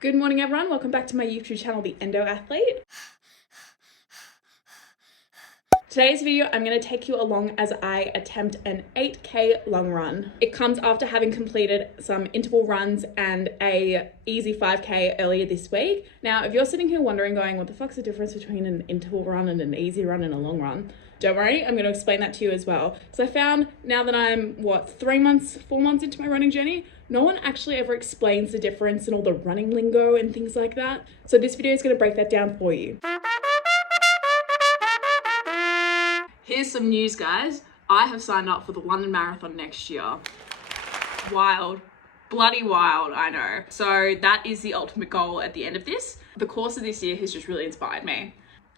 Good morning everyone, welcome back to my YouTube channel, The Endo Athlete. Today's video, I'm going to take you along as I attempt an 8K long run. It comes after having completed some interval runs and a easy 5K earlier this week. Now, if you're sitting here wondering going, what the fuck's the difference between an interval run and an easy run and a long run? Don't worry, I'm going to explain that to you as well. So I found now that I'm, 4 months into my running journey, no one actually ever explains the difference and all the running lingo and things like that. So this video is going to break that down for you. Here's some news, guys. I have signed up for the London Marathon next year. Wild. Bloody wild, I know. So that is the ultimate goal at the end of this. The course of this year has just really inspired me.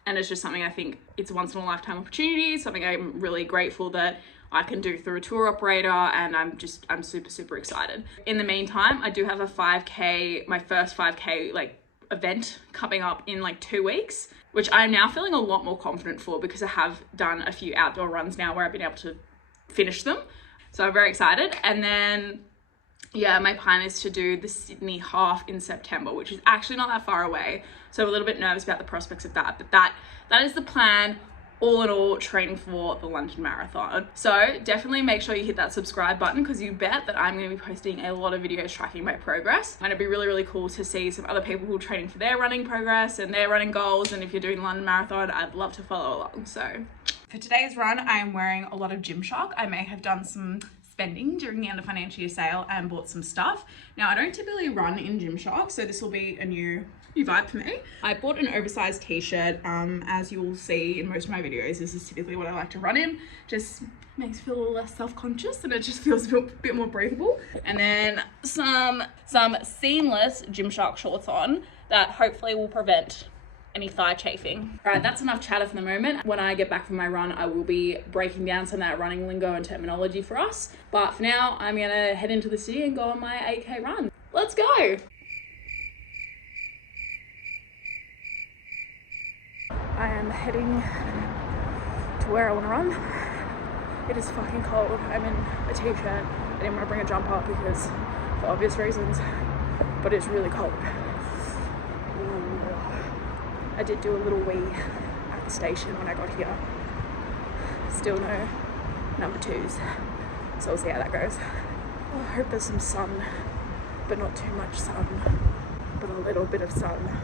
And it's just something I think it's a once in a lifetime opportunity, something I'm really grateful that I can do through a tour operator, and I'm super excited. In the meantime, I do have a 5K, my first 5K event coming up in 2 weeks, which I'm now feeling a lot more confident for because I have done a few outdoor runs now where I've been able to finish them. So I'm very excited. And then, yeah, my plan is to do the Sydney half in September, which is actually not that far away. So I'm a little bit nervous about the prospects of that, but that is the plan. All in all, training for the London Marathon. So definitely make sure you hit that subscribe button because you bet that I'm going to be posting a lot of videos tracking my progress. And it'd be really cool to see some other people who are training for their running progress and their running goals. And if you're doing the London Marathon, I'd love to follow along. So for today's run, I am wearing a lot of Gymshark. I may have done some spending during the end of financial year sale and bought some stuff. Now, I don't typically run in Gymshark, so this will be a new vibe for me. I bought an oversized t-shirt. As you will see in most of my videos, this is typically what I like to run in. Just makes me feel a little less self-conscious and it just feels a bit more breathable. And then some seamless Gymshark shorts on that hopefully will prevent any thigh chafing. All right, that's enough chatter for the moment. When I get back from my run, I will be breaking down some of that running lingo and terminology for us. But for now, I'm gonna head into the city and go on my 8K run. Let's go. I am heading to where I want to run. It is fucking cold. I'm in a t-shirt. I didn't want to bring a jumper because for obvious reasons, but it's really cold. Ooh. I did do a little wee at the station when I got here. Still no number 2s, so we'll see how that goes. I hope there's some sun, but not too much sun, but a little bit of sun.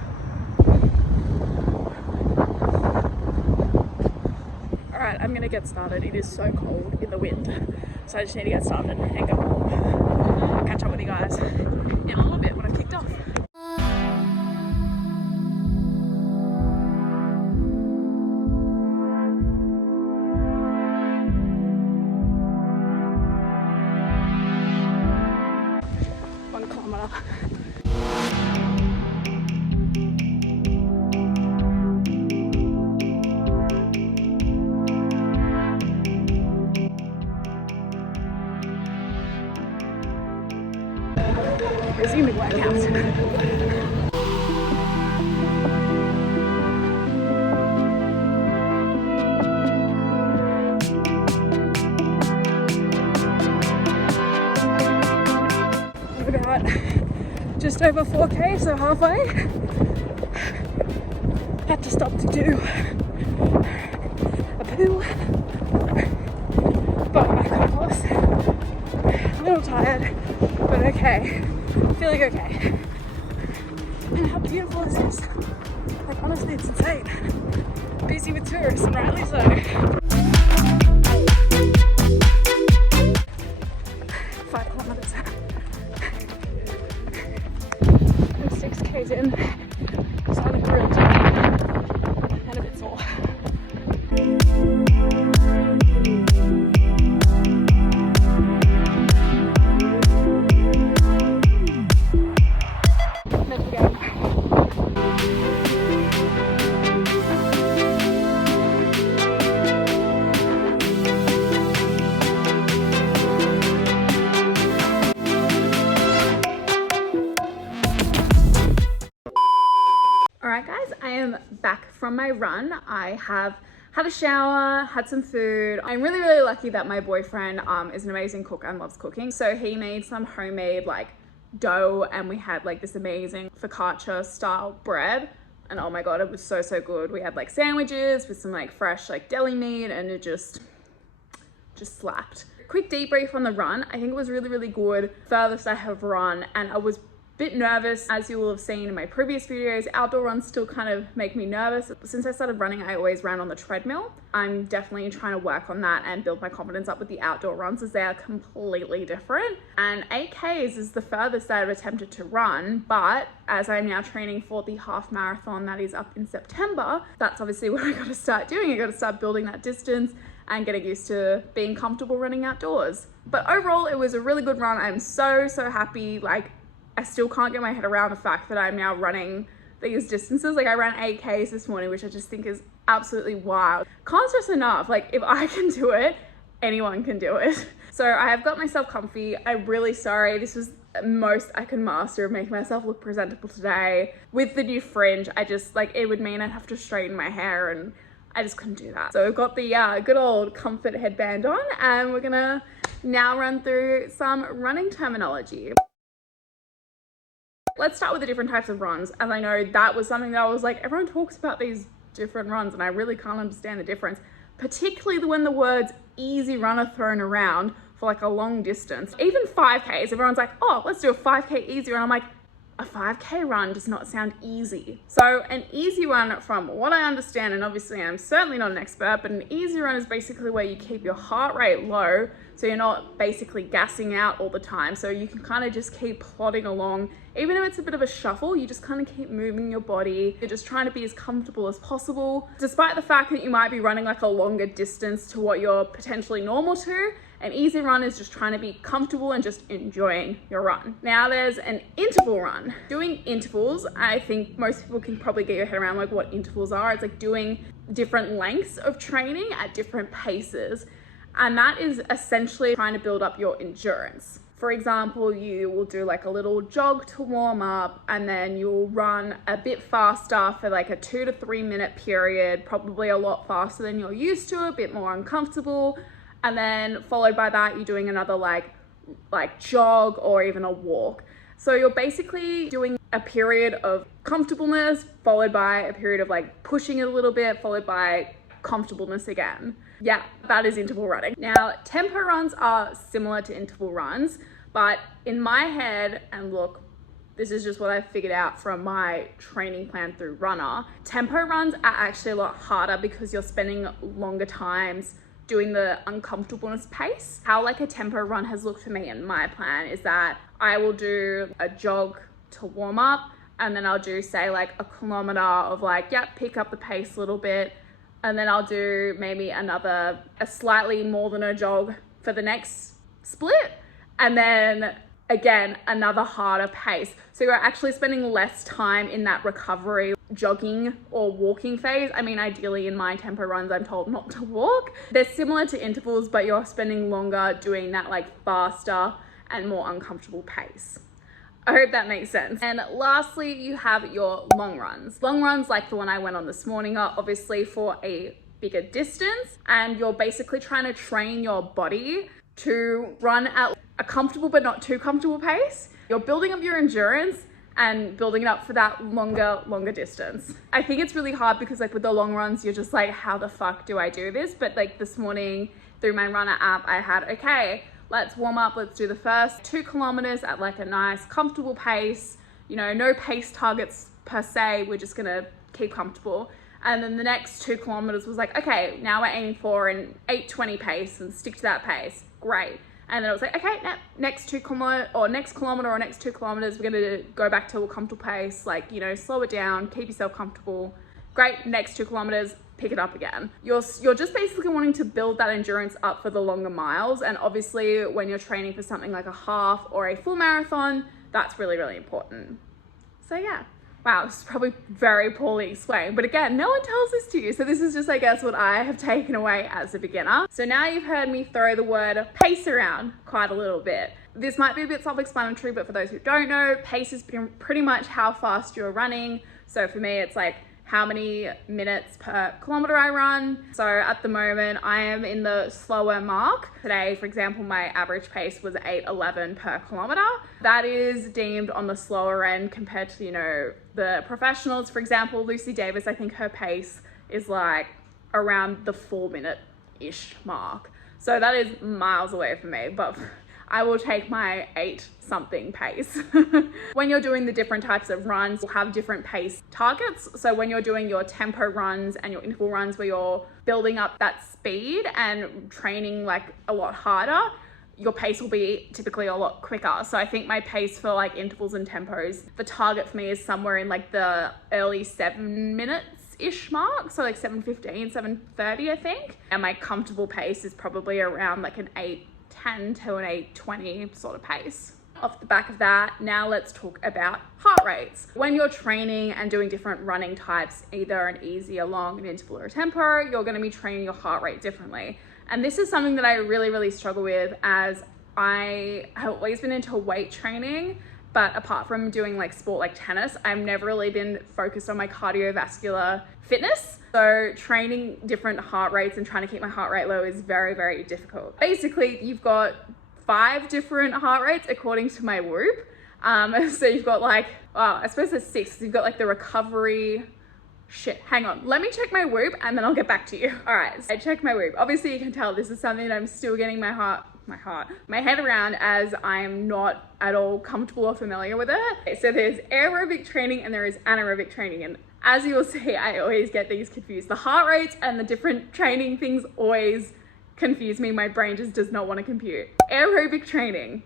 Alright, I'm gonna get started. It is so cold in the wind, so I just need to get started and go home. Catch up with you guys in a little bit when I've kicked off. Resuming workout. About just over 4K, so halfway. Had to stop to do a poo, but back on horse. A little tired, but okay. Feeling okay. And how beautiful is this? Honestly, it's insane. Busy with tourists, and rightly so. 5 kilometers. I'm 6Ks in, so I look real tired and a bit sore. Alright guys, I am back from my run. I have had a shower, had some food. I'm really lucky that my boyfriend is an amazing cook and loves cooking. So he made some homemade dough and we had like this amazing focaccia style bread. And oh my God, it was so, so good. We had like sandwiches with some like fresh like deli meat, and it just slapped. Quick debrief on the run. I think it was really, really good. Furthest I have run, and I was a bit nervous, as you will have seen in my previous videos. Outdoor runs still kind of make me nervous. Since I started running, I always ran on the treadmill. I'm definitely trying to work on that and build my confidence up with the outdoor runs, as they are completely different. And 8Ks is the furthest that I've attempted to run, but as I'm now training for the half marathon that is up in September, that's obviously what I got to start doing. I got to start building that distance and getting used to being comfortable running outdoors. But overall, it was a really good run. I'm so, so happy. Like, I still can't get my head around the fact that I'm now running these distances. Like, I ran 8Ks this morning, which I just think is absolutely wild. Can't stress enough, like, if I can do it, anyone can do it. So I have got myself comfy. I'm really sorry. This was the most I can master of making myself look presentable today. With the new fringe, I just, like, it would mean I'd have to straighten my hair, and I just couldn't do that. So we've got the good old comfort headband on, and we're gonna now run through some running terminology. Let's start with the different types of runs, as I know that was something that I was like, everyone talks about these different runs and I really can't understand the difference, particularly when the words easy run are thrown around for like a long distance. Even 5Ks, everyone's like, oh, let's do a 5K easy run. I'm like, a 5K run does not sound easy. So an easy run, from what I understand, and obviously I'm certainly not an expert, but an easy run is basically where you keep your heart rate low, so you're not basically gassing out all the time. So you can kind of just keep plodding along. Even if it's a bit of a shuffle, you just kind of keep moving your body. You're just trying to be as comfortable as possible. Despite the fact that you might be running like a longer distance to what you're potentially normal to, an easy run is just trying to be comfortable and just enjoying your run. Now there's an interval run. Doing intervals, I think most people can probably get your head around like what intervals are. It's like doing different lengths of training at different paces. And that is essentially trying to build up your endurance. For example, you will do like a little jog to warm up, and then you'll run a bit faster for like a 2 to 3 minute period, probably a lot faster than you're used to, a bit more uncomfortable. And then followed by that, you're doing another like jog or even a walk. So you're basically doing a period of comfortableness, followed by a period of like pushing it a little bit, followed by comfortableness again. Yeah, that is interval running. Now, tempo runs are similar to interval runs, but in my head, and look, this is just what I figured out from my training plan through Runner, tempo runs are actually a lot harder because you're spending longer times doing the uncomfortableness pace. How like a tempo run has looked for me in my plan is that I will do a jog to warm up, and then I'll do say like a kilometer of like, yeah, pick up the pace a little bit. And then I'll do maybe a slightly more than a jog for the next split. And then again, another harder pace. So you're actually spending less time in that recovery, jogging or walking phase. I mean, ideally in my tempo runs, I'm told not to walk. They're similar to intervals, but you're spending longer doing that like faster and more uncomfortable pace. I hope that makes sense. And lastly, you have your long runs. Long runs, like the one I went on this morning, are obviously for a bigger distance, and you're basically trying to train your body to run at a comfortable but not too comfortable pace. You're building up your endurance and building it up for that longer distance. I think it's really hard because like with the long runs, you're just like, how the fuck do I do this? But like this morning through my Runner app, I had, okay, let's warm up. Let's do the first 2 kilometers at like a nice comfortable pace. You know, no pace targets per se. We're just gonna keep comfortable. And then the next 2 kilometers was like, okay, now we're aiming for an 8:20 pace and stick to that pace. Great. And then it was like, okay, next 2 kilometer or next kilometer or next 2 kilometers, we're gonna go back to a comfortable pace. Like, you know, slow it down, keep yourself comfortable. Great, next 2 kilometers, pick it up again. You're just basically wanting to build that endurance up for the longer miles. And obviously when you're training for something like a half or a full marathon, that's really, really important. So yeah. Wow, this is probably very poorly explained, but again, no one tells this to you. So this is just, I guess, what I have taken away as a beginner. So now you've heard me throw the word pace around quite a little bit. This might be a bit self-explanatory, but for those who don't know, pace is pretty much how fast you're running. So for me, it's like how many minutes per kilometer I run. So at the moment I am in the slower mark. Today, for example, my average pace was 8:11 per kilometer. That is deemed on the slower end compared to, you know, the professionals. For example, Lucy Davis, I think her pace is like around the 4-minute-ish mark. So that is miles away from me, but I will take my 8-something pace. When you're doing the different types of runs, you'll have different pace targets. So when you're doing your tempo runs and your interval runs where you're building up that speed and training like a lot harder, your pace will be typically a lot quicker. So I think my pace for like intervals and tempos, the target for me is somewhere in like the early 7 minutes-ish mark. So like 7:15, 7:30, I think. And my comfortable pace is probably around like an 8:10 to an 8:20 sort of pace. Off the back of that, now let's talk about heart rates. When you're training and doing different running types, either an easy, a long, an interval, or a tempo, you're going to be training your heart rate differently. And this is something that I really struggle with, as I have always been into weight training, but apart from doing like sport like tennis, I've never really been focused on my cardiovascular fitness. So training different heart rates and trying to keep my heart rate low is very difficult. Basically, you've got 5 different heart rates according to my Whoop. So you've got like, well, I suppose there's 6. You've got like the recovery. Shit, hang on. Let me check my Whoop and then I'll get back to you. All right, so I checked my Whoop. Obviously you can tell this is something that I'm still getting my head around, as I'm not at all comfortable or familiar with it. Okay, so there's aerobic training and there is anaerobic training. And as you will see, I always get these confused. The heart rates and the different training things always confuse me. My brain just does not want to compute. Aerobic training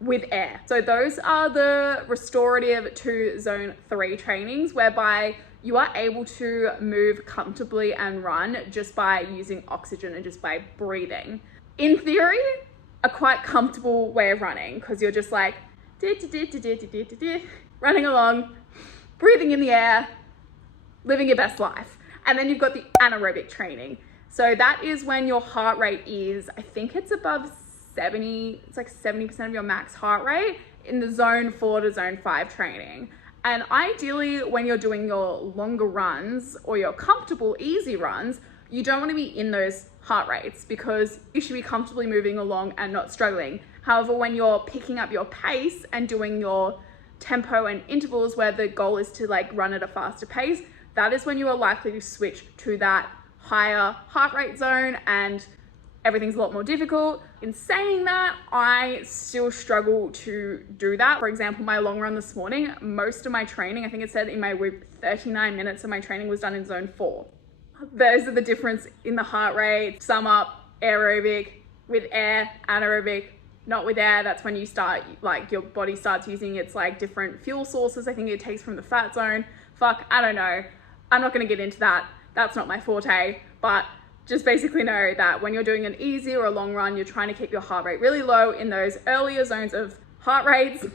with air. So those are the restorative to zone 3 trainings, whereby you are able to move comfortably and run just by using oxygen and just by breathing. In theory, a quite comfortable way of running, because you're just like running along, breathing in the air, living your best life. And then you've got the anaerobic training. So that is when your heart rate is, I think it's above 70, it's like 70% of your max heart rate in the zone 4 to zone 5 training. And ideally, when you're doing your longer runs or your comfortable, easy runs, you don't want to be in those heart rates, because you should be comfortably moving along and not struggling. However, when you're picking up your pace and doing your tempo and intervals where the goal is to like run at a faster pace, that is when you are likely to switch to that higher heart rate zone and everything's a lot more difficult. In saying that, I still struggle to do that. For example, my long run this morning, most of my training, I think it said in my Whoop, 39 minutes of my training was done in zone 4. Those are the difference in the heart rate. Sum up: aerobic with air, anaerobic not with air. That's when you start, like, your body starts using its like different fuel sources. I think it takes from the fat zone. Fuck, I don't know. I'm not gonna get into that. That's not my forte, but just basically know that when you're doing an easy or a long run, you're trying to keep your heart rate really low in those earlier zones of heart rates.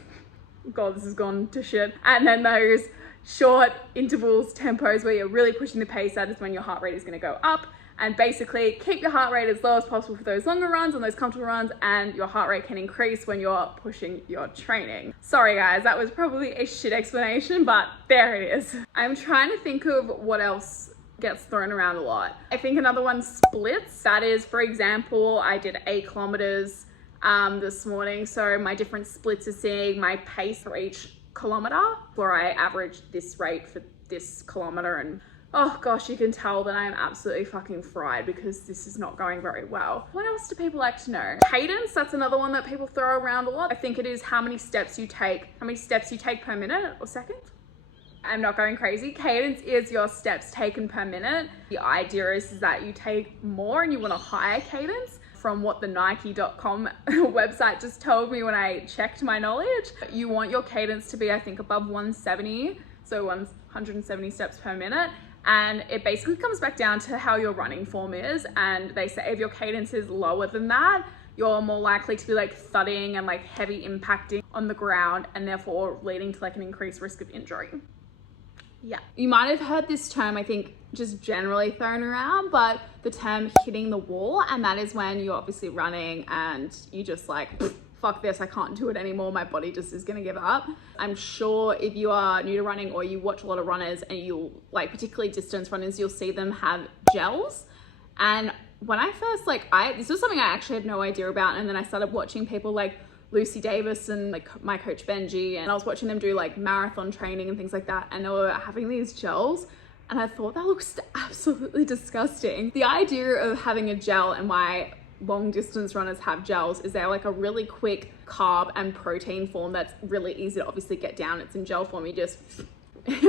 God, this has gone to shit. And then those short intervals, tempos where you're really pushing the pace, that is when your heart rate is gonna go up. And basically keep your heart rate as low as possible for those longer runs and those comfortable runs, and your heart rate can increase when you're pushing your training. Sorry guys, that was probably a shit explanation, but there it is. I'm trying to think of what else gets thrown around a lot. I think another one, splits. That is, for example, I did 8 kilometers this morning. So my different splits are seeing my pace for each kilometer, where I averaged this rate for this kilometer. And oh gosh, you can tell that I'm absolutely fucking fried because this is not going very well. What else do people like to know? Cadence, that's another one that people throw around a lot. I think it is how many steps you take per minute or second. I'm not going crazy. Cadence is your steps taken per minute. The idea is that you take more and you want a higher cadence. From what the Nike.com website just told me when I checked my knowledge, you want your cadence to be, I think, above 170, so 170 steps per minute. And it basically comes back down to how your running form is. And they say if your cadence is lower than that, you're more likely to be like thudding and like heavy impacting on the ground, and therefore leading to like an increased risk of injury. Yeah, you might have heard this term, I think, just generally thrown around, but the term hitting the wall, and that is when you're obviously running and you just like fuck this, I can't do it anymore, my body just is gonna give up. I'm sure if you are new to running or you watch a lot of runners and you'll like, particularly distance runners, you'll see them have gels. And when I first this was something I actually had no idea about, and then I started watching people like Lucy Davis and like my coach Benji, and I was watching them do like marathon training and things like that, and they were having these gels, and I thought that looks absolutely disgusting. The idea of having a gel and why long distance runners have gels is they're like a really quick carb and protein form that's really easy to obviously get down. It's in gel form, you just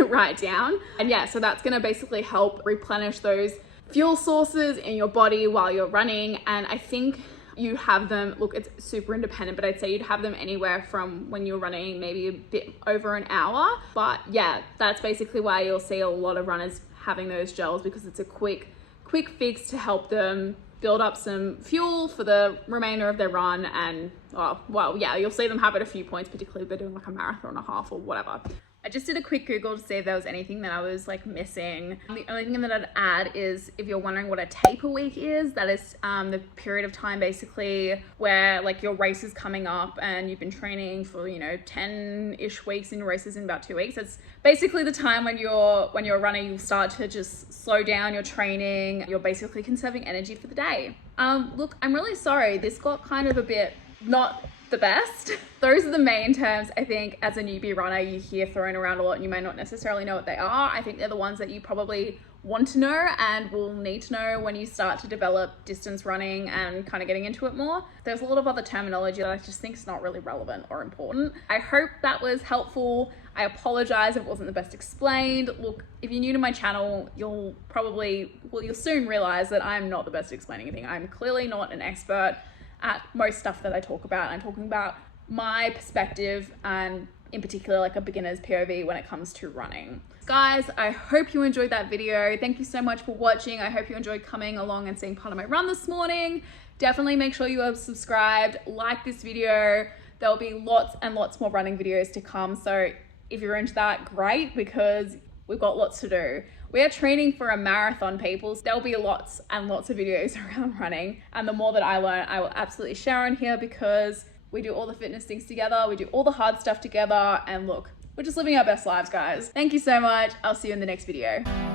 write down. And yeah, so that's gonna basically help replenish those fuel sources in your body while you're running. And I think you have them, look, it's super independent, but I'd say you'd have them anywhere from when you're running maybe a bit over an hour. But yeah, that's basically why you'll see a lot of runners having those gels, because it's a quick fix to help them build up some fuel for the remainder of their run. And well, yeah, you'll see them have it a few points, particularly if they're doing like a marathon and a half or whatever. I just did a quick Google to see if there was anything that I was like missing. The only thing that I'd add is, if you're wondering what a taper week is, that is the period of time basically where like your race is coming up and you've been training for, 10-ish weeks and your race is in about 2 weeks. It's basically the time when you're running, you start to just slow down your training. You're basically conserving energy for the day. Look, I'm really sorry. This got kind of a bit not the best. Those are the main terms I think as a newbie runner you hear thrown around a lot, and you may not necessarily know what they are. I think they're the ones that you probably want to know and will need to know when you start to develop distance running and kind of getting into it more. There's a lot of other terminology that I just think is not really relevant or important. I hope that was helpful. I apologize if it wasn't the best explained. Look, if you're new to my channel, you'll soon realize that I'm not the best at explaining anything. I'm clearly not an expert at most stuff that I talk about. I'm talking about my perspective and in particular like a beginner's POV when it comes to running. Guys, I hope you enjoyed that video. Thank you so much for watching. I hope you enjoyed coming along and seeing part of my run this morning. Definitely make sure you are subscribed, like this video. There'll be lots and lots more running videos to come. So if you're into that, great, because we've got lots to do. We are training for a marathon, people. There'll be lots and lots of videos around running. And the more that I learn, I will absolutely share on here, because we do all the fitness things together. We do all the hard stuff together. And look, we're just living our best lives, guys. Thank you so much. I'll see you in the next video.